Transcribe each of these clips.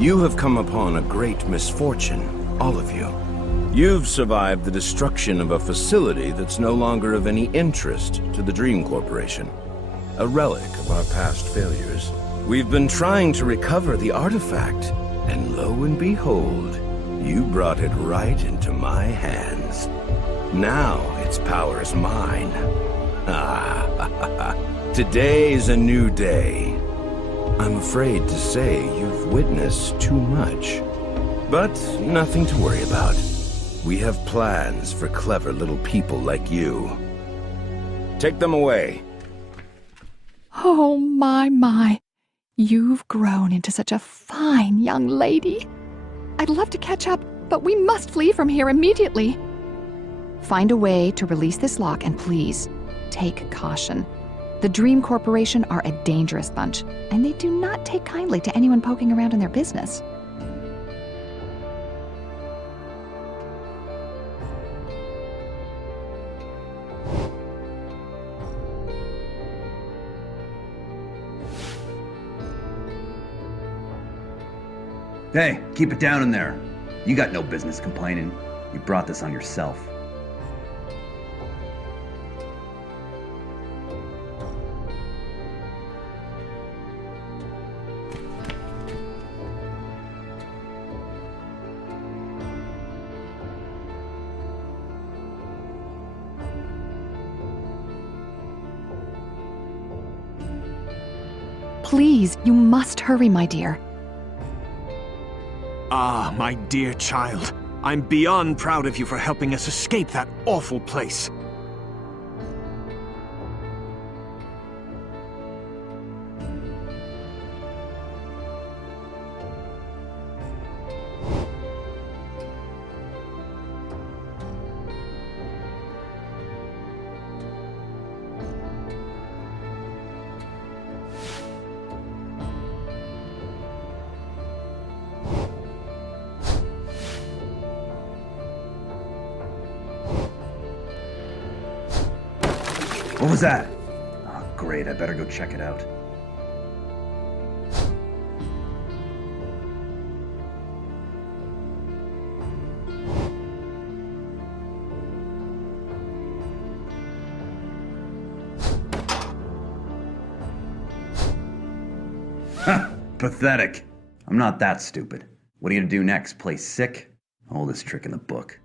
You have come upon a great misfortune, all of you. You've survived the destruction of a facility that's no longer of any interest to the Dream Corporation. A relic of our past failures. We've been trying to recover the artifact, and lo and behold, you brought it right into my hands. Now its power is mine. Today's a new day. I'm afraid to say you've witnessed too much. But nothing to worry about. We have plans for clever little people like you. Take them away. Oh, my. You've grown into such a fine young lady. I'd love to catch up, but we must flee from here immediately. Find a way to release this lock, and please, take caution. The Dream Corporation are a dangerous bunch, and they do not take kindly to anyone poking around in their business. Hey, keep it down in there. You got no business complaining. You brought this on yourself. Please, you must hurry, my dear. Ah, my dear child. I'm beyond proud of you for helping us escape that awful place. What was that? Oh, great, I better go check it out. Ha! Pathetic. I'm not that stupid. What are you gonna do next? Play sick? Oldest trick in the book.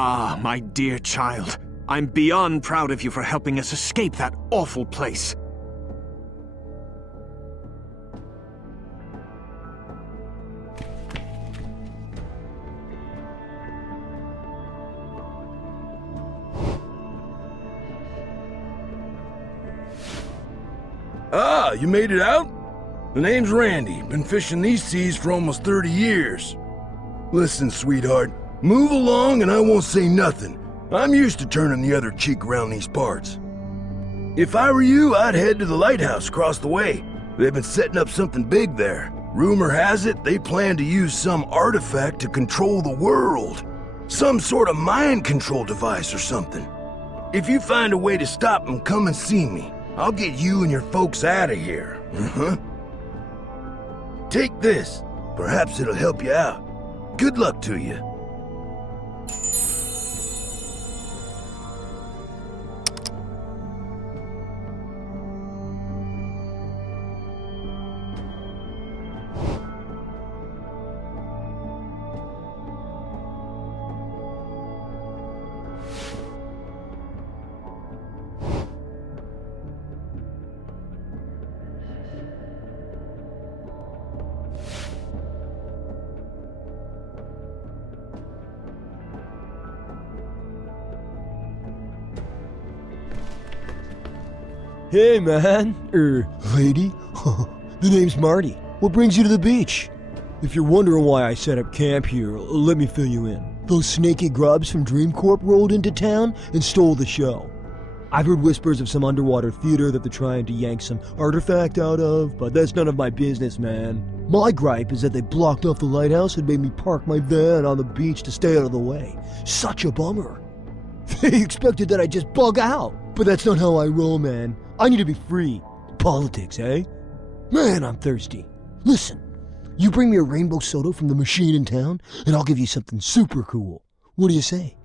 Ah, my dear child. I'm beyond proud of you for helping us escape that awful place. Ah, you made it out? The name's Randy. Been fishing these seas for almost 30 years. Listen, sweetheart, move along and I won't say nothing. I'm used to turning the other cheek around these parts. If I were you, I'd head to the lighthouse across the way. They've been setting up something big there. Rumor has it they plan to use some artifact to control the world. Some sort of mind control device or something. If you find a way to stop them, come and see me. I'll get you and your folks out of here. Take this. Perhaps it'll help you out. Good luck to you. Hey, man. Lady? The name's Marty. What brings you to the beach? If you're wondering why I set up camp here, let me fill you in. Those snaky grubs from Dream Corp rolled into town and stole the show. I've heard whispers of some underwater theater that they're trying to yank some artifact out of, but that's none of my business, man. My gripe is that they blocked off the lighthouse and made me park my van on the beach to stay out of the way. Such a bummer. They expected that I'd just bug out, but that's not how I roll, man. I need to be free. Politics, eh? Man, I'm thirsty. Listen, you bring me a rainbow soda from the machine in town, and I'll give you something super cool. What do you say?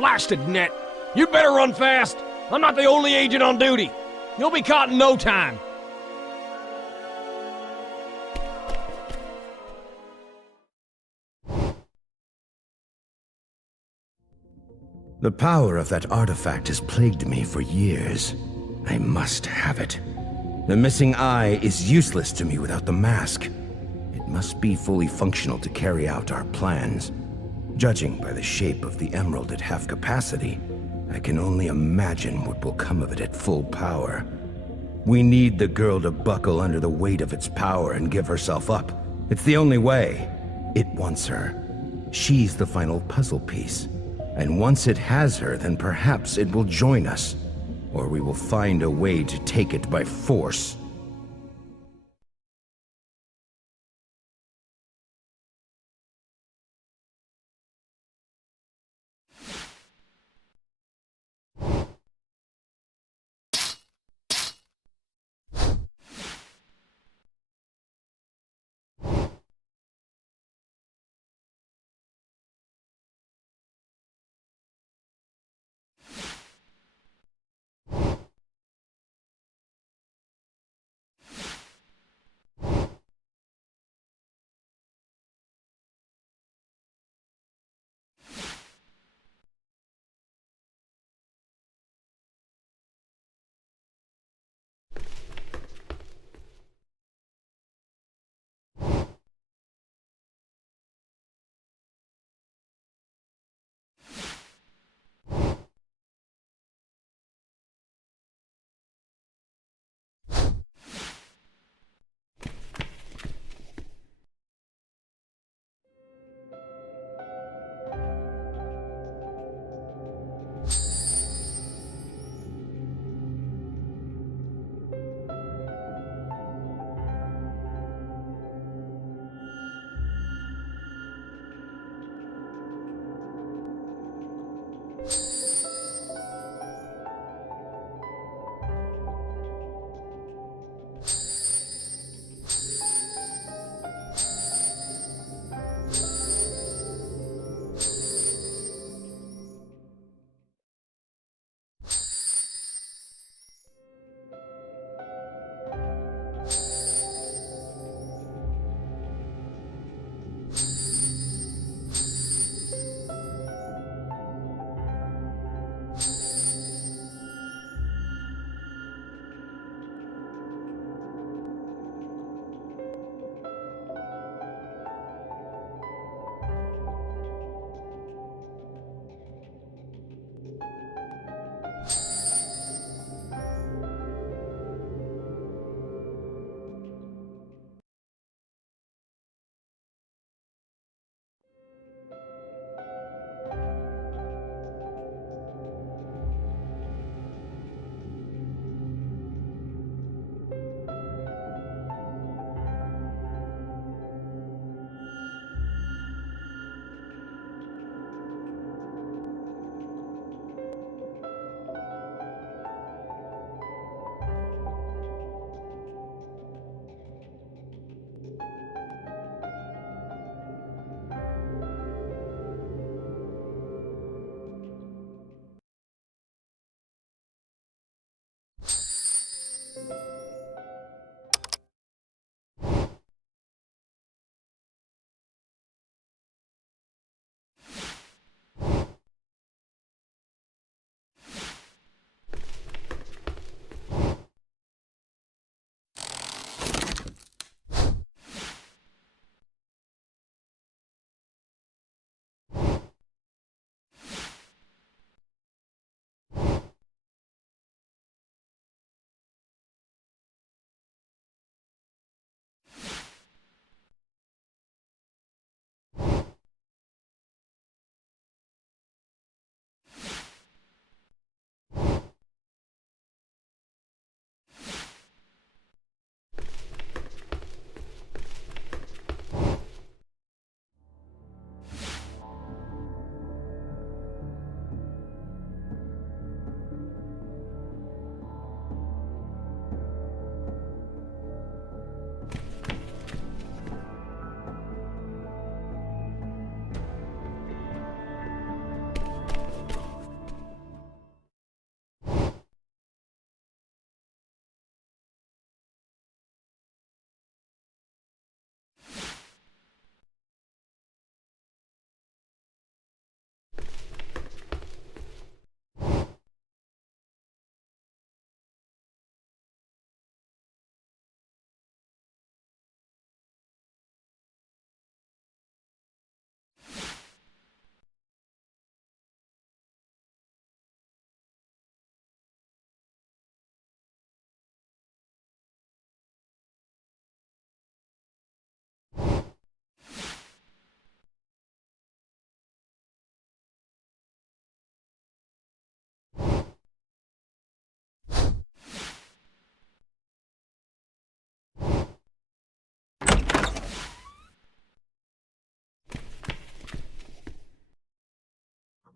blasted net. You'd better run fast. I'm not the only agent on duty. You'll be caught in no time. The power of that artifact has plagued me for years. I must have it. The missing eye is useless to me without the mask. It must be fully functional to carry out our plans. Judging by the shape of the emerald at half capacity, I can only imagine what will come of it at full power. We need the girl to buckle under the weight of its power and give herself up. It's the only way. It wants her. She's the final puzzle piece. And once it has her, then perhaps it will join us. Or we will find a way to take it by force.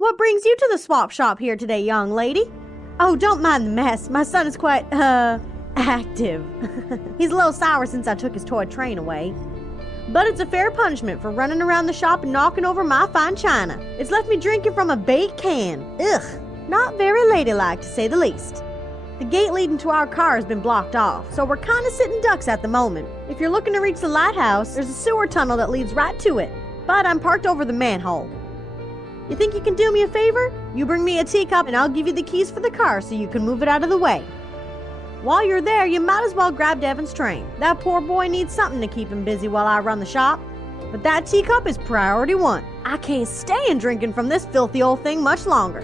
What brings you to the swap shop here today, young lady? Oh, don't mind the mess. My son is quite, active. He's a little sour since I took his toy train away. But it's a fair punishment for running around the shop and knocking over my fine china. It's left me drinking from a baked can. Ugh, not very ladylike to say the least. The gate leading to our car has been blocked off, so we're kind of sitting ducks at the moment. If you're looking to reach the lighthouse, there's a sewer tunnel that leads right to it, but I'm parked over the manhole. You think you can do me a favor? You bring me a teacup and I'll give you the keys for the car so you can move it out of the way. While you're there, you might as well grab Devin's train. That poor boy needs something to keep him busy while I run the shop. But that teacup is priority one. I can't stand drinking from this filthy old thing much longer.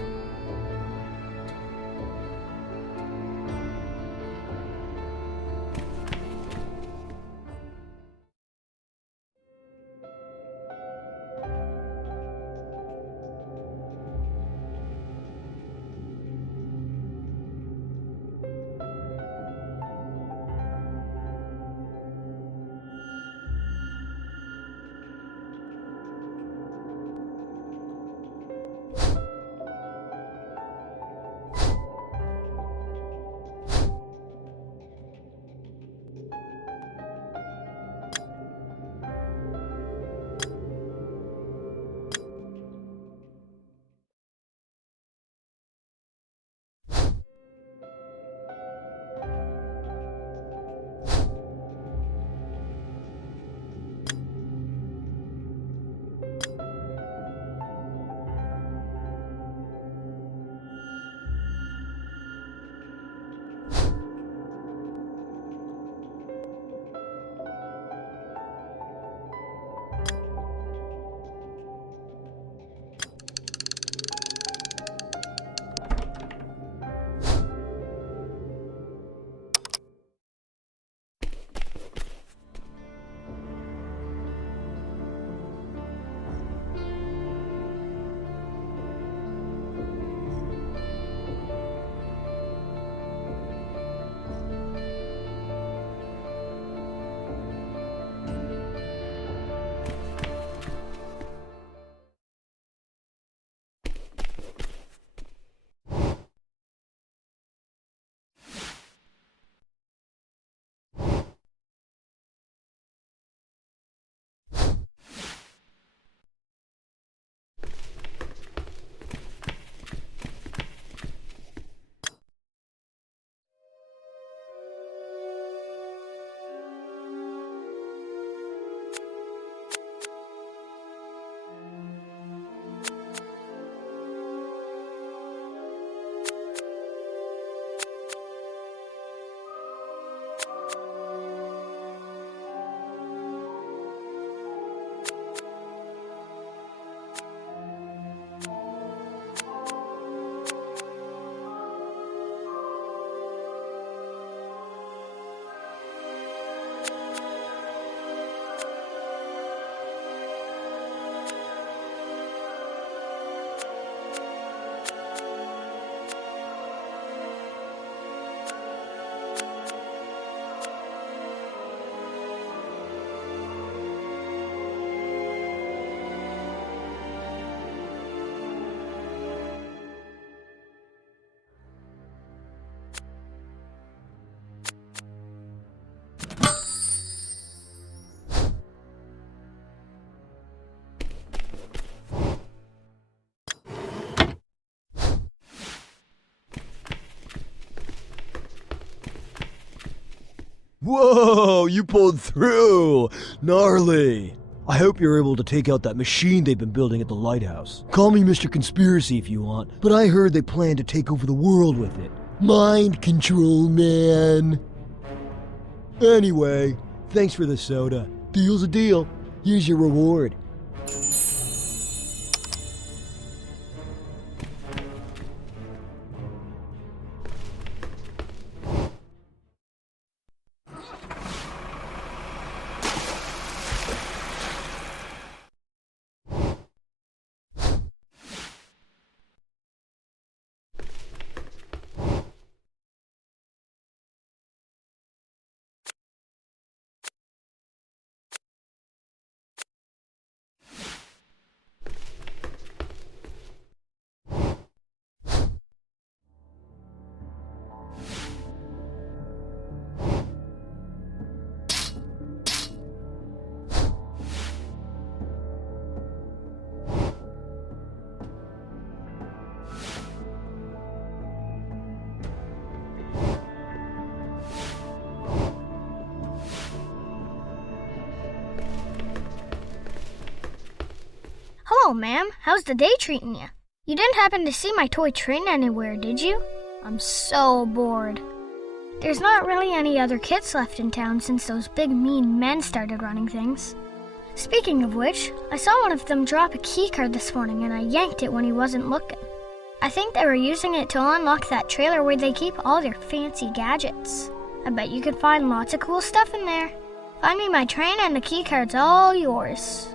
Whoa, you pulled through! Gnarly! I hope you're able to take out that machine they've been building at the lighthouse. Call me Mr. Conspiracy if you want, but I heard they plan to take over the world with it. Mind control, man! Anyway, thanks for the soda. Deal's a deal. Here's your reward. Well, ma'am, how's the day treating you? You didn't happen to see my toy train anywhere, did you? I'm so bored. There's not really any other kids left in town since those big mean men started running things. Speaking of which, I saw one of them drop a keycard this morning and I yanked it when he wasn't looking. I think they were using it to unlock that trailer where they keep all their fancy gadgets. I bet you could find lots of cool stuff in there. Find me my train and the keycard's all yours.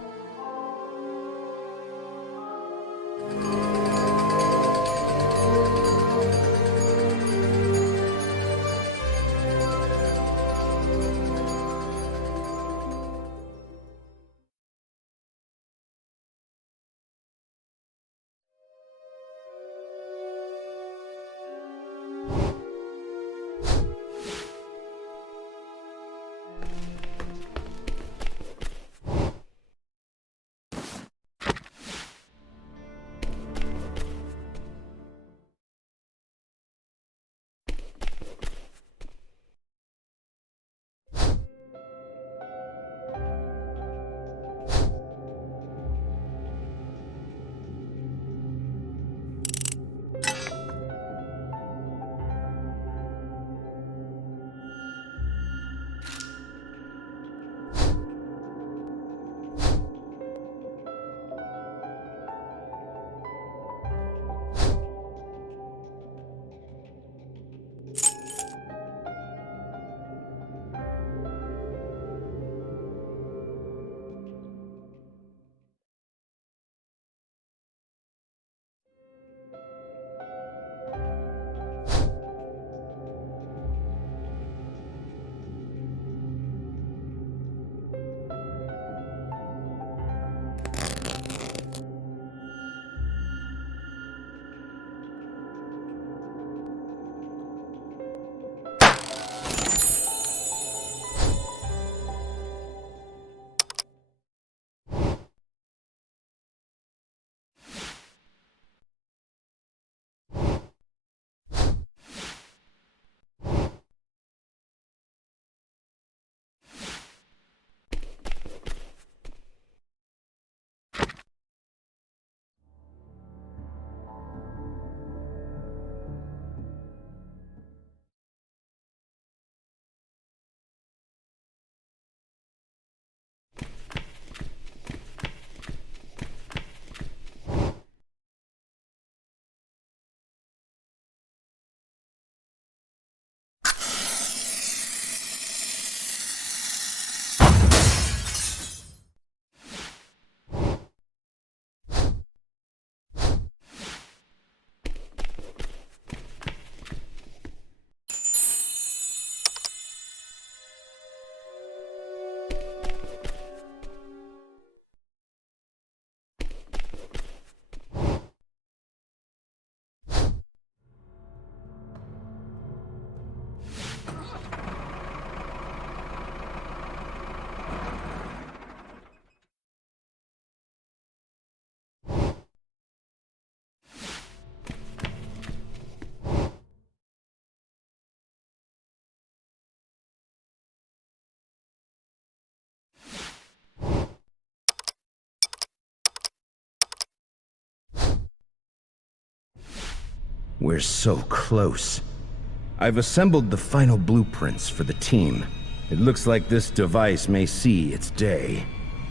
We're so close. I've assembled the final blueprints for the team. It looks like this device may see its day.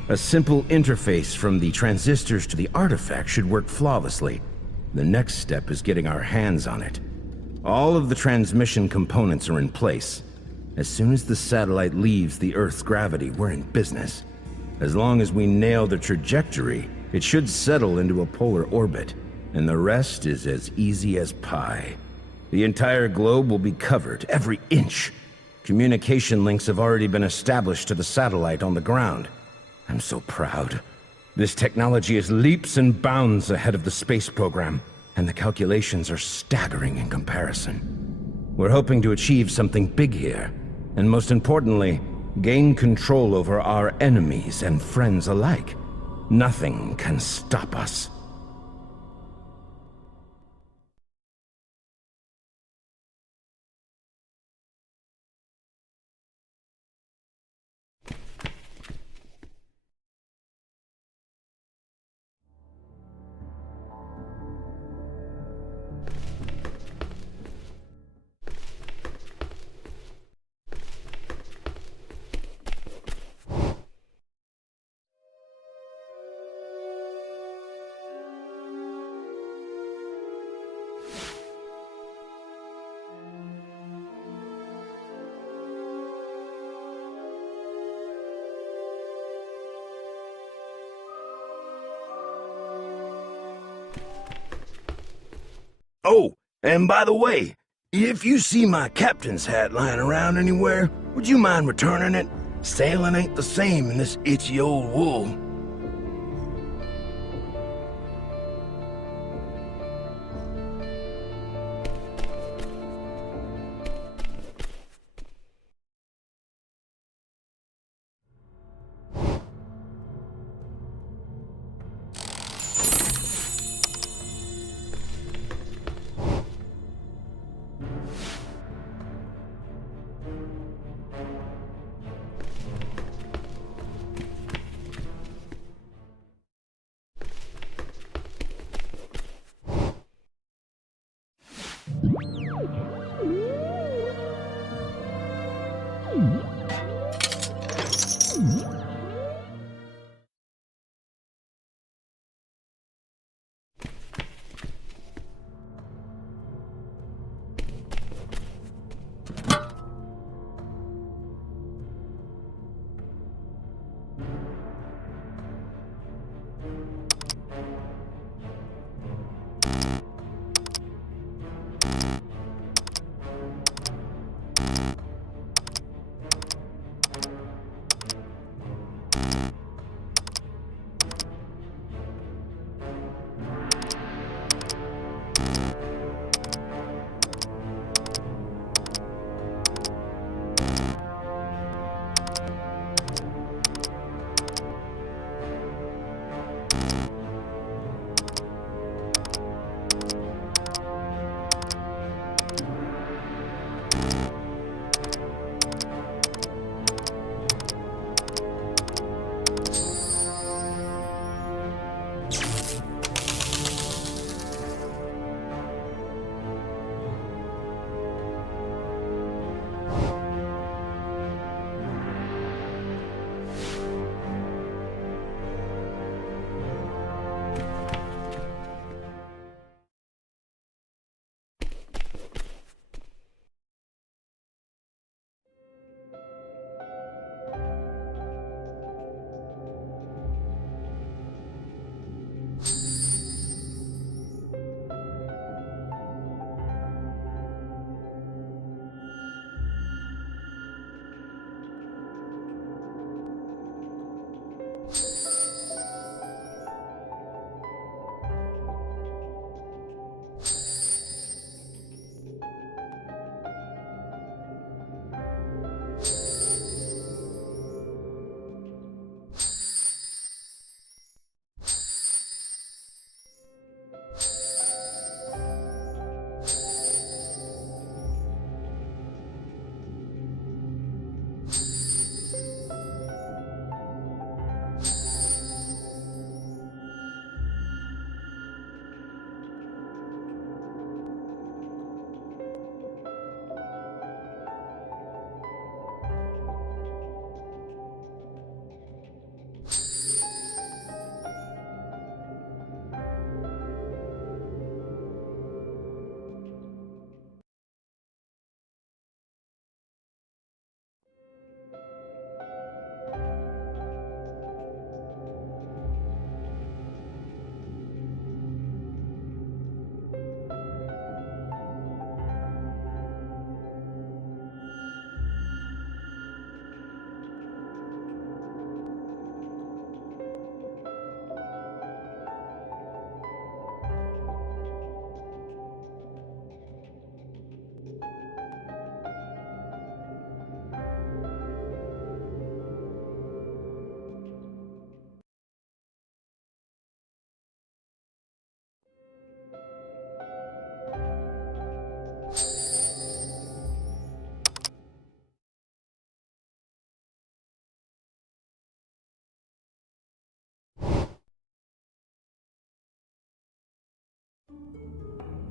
A simple interface from the transistors to the artifact should work flawlessly. The next step is getting our hands on it. All of the transmission components are in place. As soon as the satellite leaves the Earth's gravity, we're in business. As long as we nail the trajectory, it should settle into a polar orbit, and the rest is as easy as pie. The entire globe will be covered, every inch. Communication links have already been established to the satellite on the ground. I'm so proud. This technology is leaps and bounds ahead of the space program, and the calculations are staggering in comparison. We're hoping to achieve something big here, and most importantly, gain control over our enemies and friends alike. Nothing can stop us. Oh, and by the way, if you see my captain's hat lying around anywhere, would you mind returning it? Sailing ain't the same in this itchy old wool.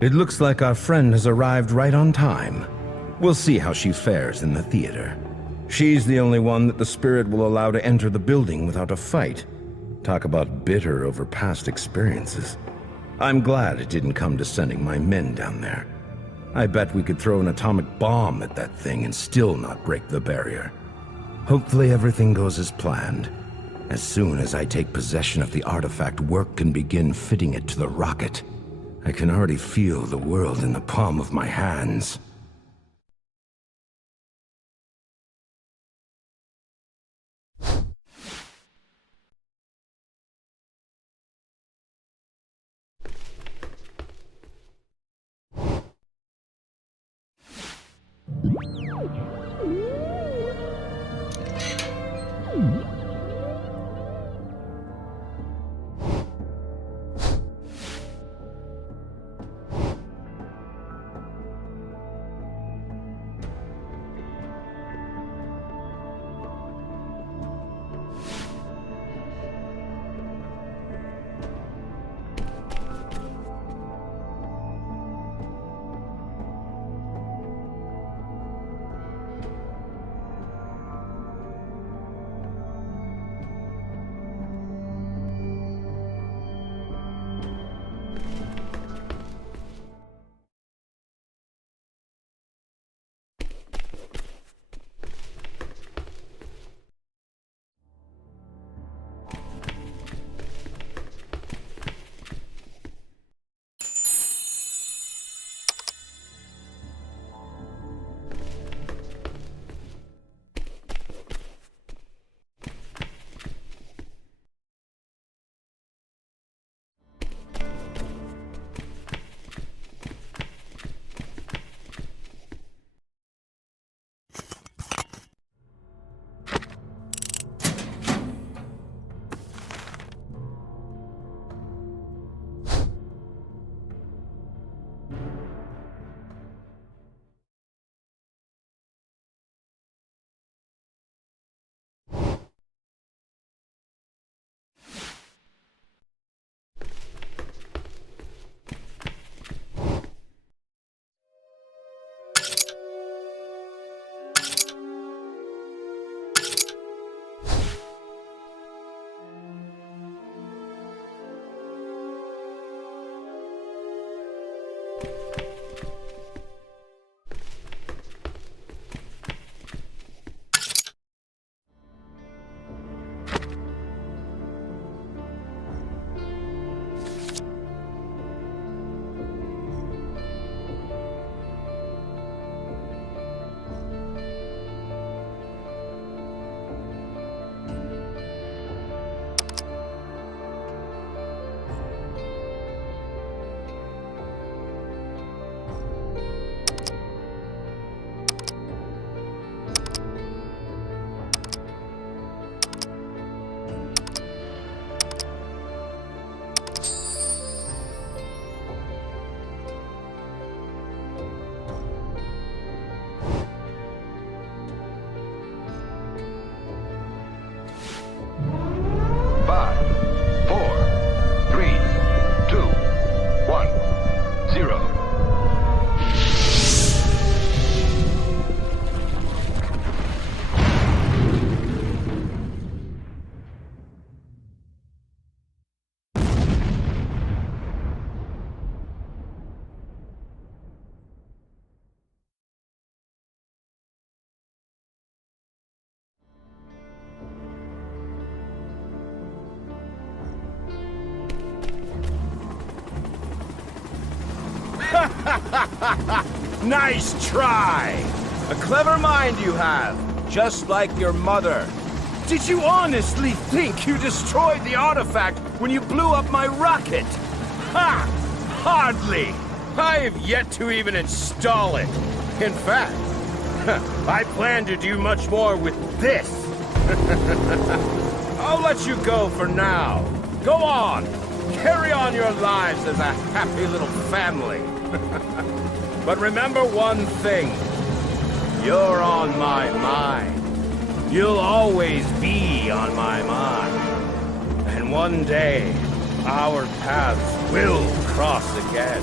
It looks like our friend has arrived right on time. We'll see how she fares in the theater. She's the only one that the spirit will allow to enter the building without a fight. Talk about bitter over past experiences. I'm glad it didn't come to sending my men down there. I bet we could throw an atomic bomb at that thing and still not break the barrier. Hopefully everything goes as planned. As soon as I take possession of the artifact, work can begin fitting it to the rocket. I can already feel the world in the palm of my hands. Nice try! A clever mind you have, just like your mother. Did you honestly think you destroyed the artifact when you blew up my rocket? Ha! Hardly! I have yet to even install it. In fact, I plan to do much more with this. I'll let you go for now. Go on! Carry on your lives as a happy little family. But remember one thing. You're on my mind. You'll always be on my mind. And one day, our paths will cross again.